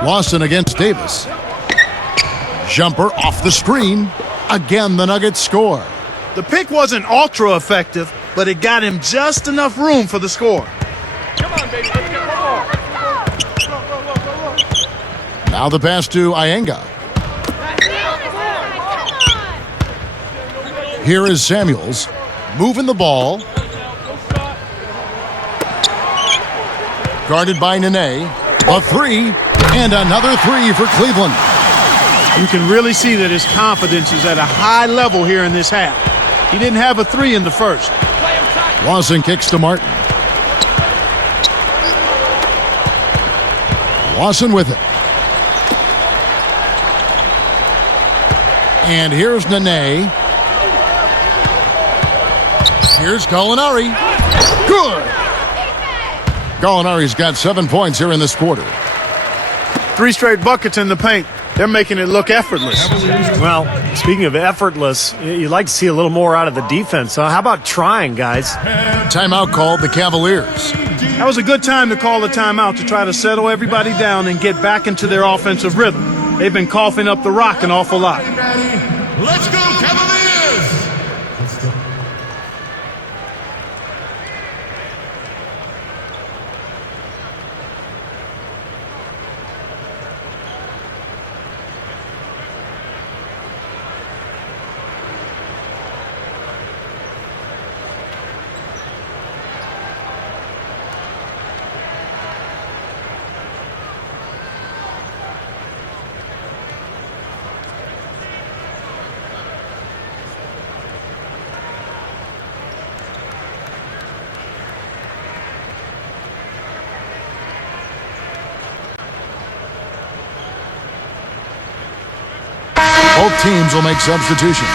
Lawson against Davis. Jumper off the screen. Again, the Nuggets score. The pick wasn't ultra effective, but it got him just enough room for the score. Come on, baby. Let's get one more. Now the pass to Iyenga. Here is Samuels. Moving the ball. Guarded by Nene. A three. And another three for Cleveland. You can really see that his confidence is at a high level here in this half. He didn't have a three in the first. Lawson kicks to Martin. Lawson with it. And here's Nene. Here's Gallinari. Good. Gallinari's got 7 points here in this quarter. 3 straight buckets in the paint. They're making it look effortless. Well, speaking of effortless, you'd like to see a little more out of the defense. How about trying, guys? Timeout called the Cavaliers. That was a good time to call a timeout to try to settle everybody down and get back into their offensive rhythm. They've been coughing up the rock an awful lot. Let's go, Cavaliers! Let's go. Both teams will make substitutions.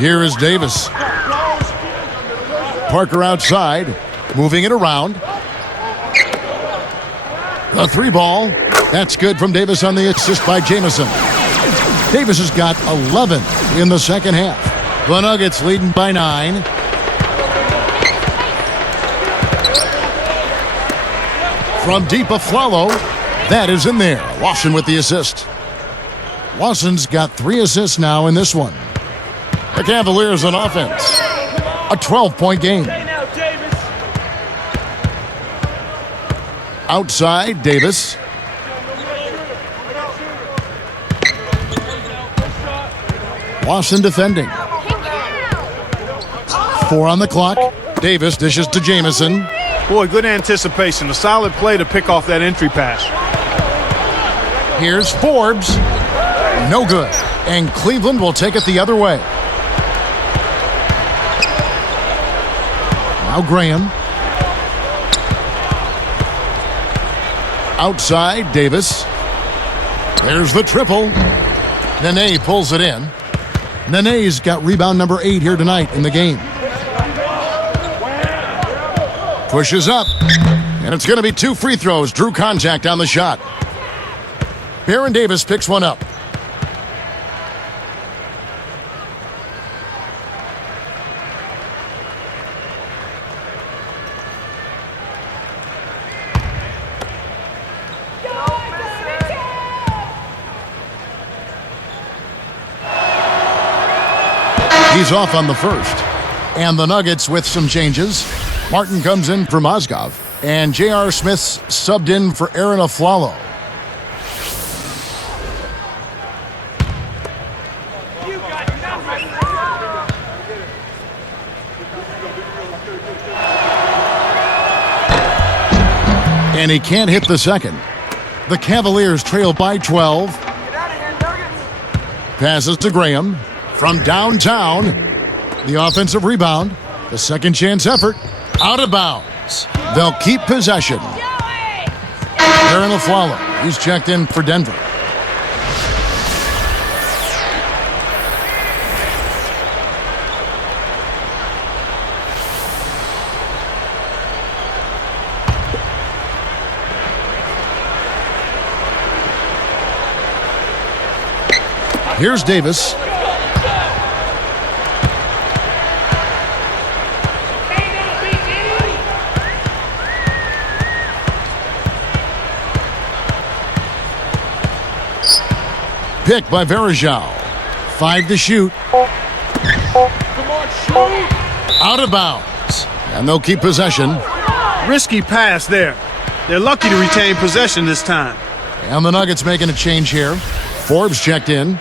Here is Davis. Parker outside, moving it around. The 3-ball. That's good from Davis on the assist by Jamison. Davis has got 11 in the second half. The Nuggets leading by 9. From deep, Aflalo. That is in there. Lawson with the assist. Lawson's got 3 assists now in this one. The Cavaliers on offense. A 12-point game. Outside, Davis. Lawson defending. 4 on the clock. Davis dishes to Jamison. Boy, good anticipation. A solid play to pick off that entry pass. Here's Forbes. No good. And Cleveland will take it the other way. Now Graham. Outside, Davis. There's the triple. Nene pulls it in. Nene's got rebound number 8 here tonight in the game. Pushes up. And it's going to be 2 free throws. Drew contact on the shot. Baron Davis picks one up. He's off on the first. And the Nuggets with some changes. Martin comes in for Mozgov. And J.R. Smith's subbed in for Aaron Aflalo. And he can't hit the second. The Cavaliers trail by 12. Passes to Graham. From downtown, the offensive rebound, the second chance effort, out of bounds. They'll keep possession. Aaron Aflalo, he's checked in for Denver. Here's Davis. Pick by Varejao. 5 to shoot. Out of bounds. And they'll keep possession. Risky pass there. They're lucky to retain possession this time. And the Nuggets making a change here. Forbes checked in.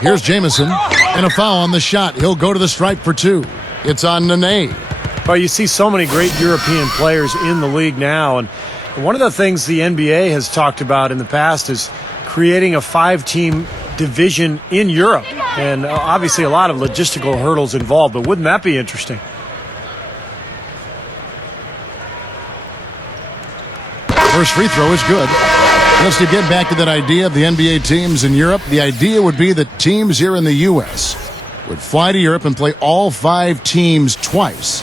Here's Jamison, and a foul on the shot. He'll go to the stripe for 2. It's on Nene. Well, you see so many great European players in the league now, and one of the things the NBA has talked about in the past is creating a 5-team division in Europe, and obviously a lot of logistical hurdles involved, but wouldn't that be interesting? First free throw is good. Just to get back to that idea of the NBA teams in Europe, the idea would be that teams here in the U.S. would fly to Europe and play all 5 teams twice,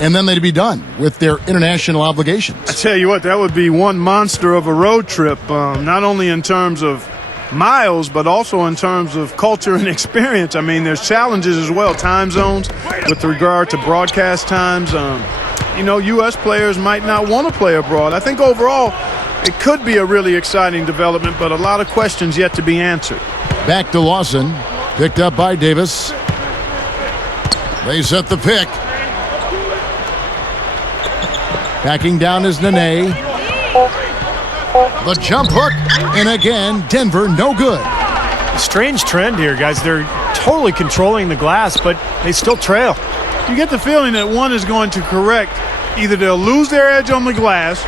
and then they'd be done with their international obligations. I tell you what, that would be one monster of a road trip, not only in terms of miles, but also in terms of culture and experience. I mean, there's challenges as well, time zones with regard to broadcast times. U.S. players might not want to play abroad. I think overall it could be a really exciting development, but a lot of questions yet to be answered. Back to Lawson, picked up by Davis. They set the pick. Backing down is Nene. The jump hook, and again, Denver no good. Strange trend here, guys. They're totally controlling the glass, but they still trail. You get the feeling that one is going to correct. Either they'll lose their edge on the glass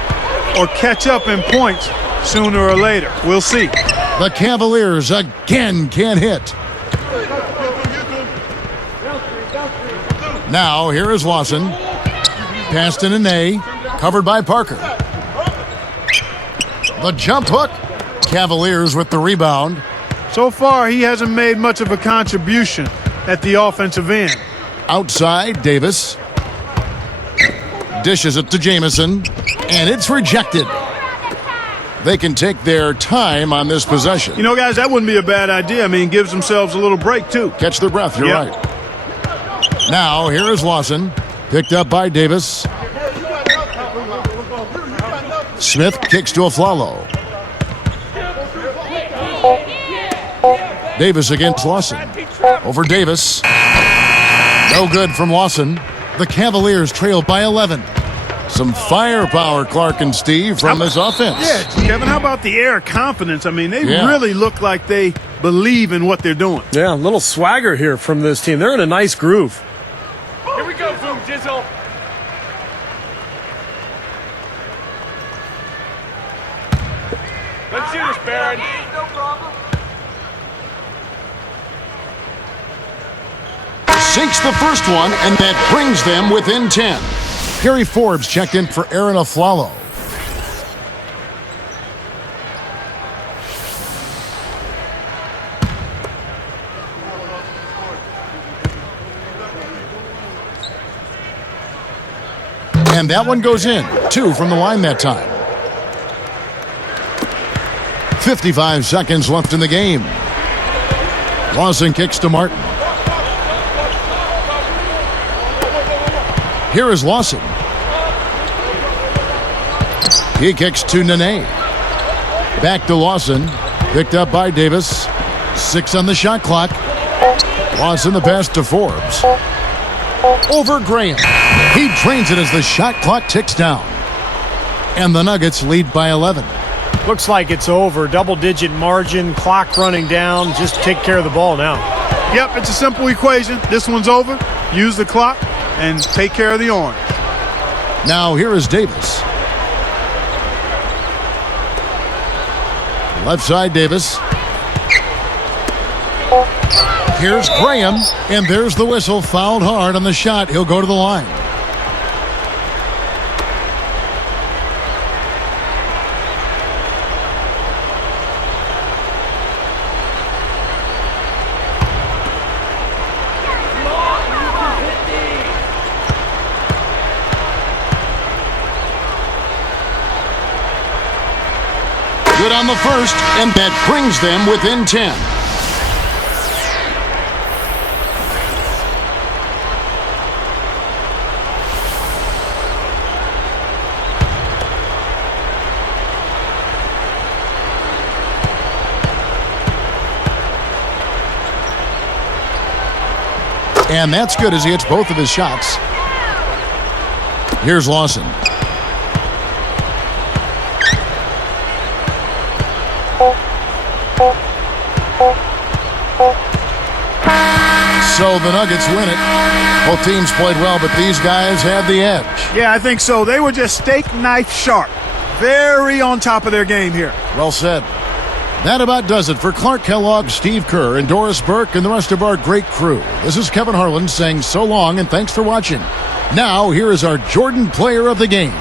or catch up in points sooner or later. We'll see. The Cavaliers again can't hit. Now, here is Lawson. Pass to Nene. Covered by Parker. The jump hook. Cavaliers with the rebound. So far, he hasn't made much of a contribution at the offensive end. Outside, Davis. Dishes it to Jamison. And it's rejected. They can take their time on this possession. You know, guys, that wouldn't be a bad idea. I mean, gives themselves a little break, too. Catch their breath, you're right. Now, here is Lawson. Picked up by Davis. Smith kicks to Aflalo. Davis against Lawson. Over Davis. No good from Lawson. The Cavaliers trail by 11. Some firepower, Clark and Steve, from this offense. Yeah, Kevin, how about the air of confidence? I mean, they really look like they believe in what they're doing. Yeah, a little swagger here from this team. They're in a nice groove. Here we go, Boom Jizzle. Let's shoot this, Baron. No problem. Sinks the first one, and that brings them within 10. Gary Forbes checked in for Aaron Aflalo. And that one goes in. 2 from the line that time. 55 seconds left in the game. Lawson kicks to Martin. Here is Lawson. He kicks to Nene. Back to Lawson. Picked up by Davis. 6 on the shot clock. Lawson the pass to Forbes. Over Graham. He drains it as the shot clock ticks down. And the Nuggets lead by 11. Looks like it's over. Double-digit margin, clock running down. Just take care of the ball now. Yep, it's a simple equation. This one's over. Use the clock and take care of the orange. Now here is Davis. Left side, Davis. Here's Graham, and there's the whistle. Fouled hard on the shot. He'll go to the line. Good on the first, and that brings them within 10. And that's good as he hits both of his shots. Here's Lawson. So the Nuggets win it. Both teams played well, but these guys had the edge. Yeah, I think so. They were just steak knife sharp. Very on top of their game here. Well said. That about does it for Clark Kellogg, Steve Kerr, and Doris Burke, and the rest of our great crew. This is Kevin Harlan saying so long and thanks for watching. Now, here is our Jordan Player of the Game.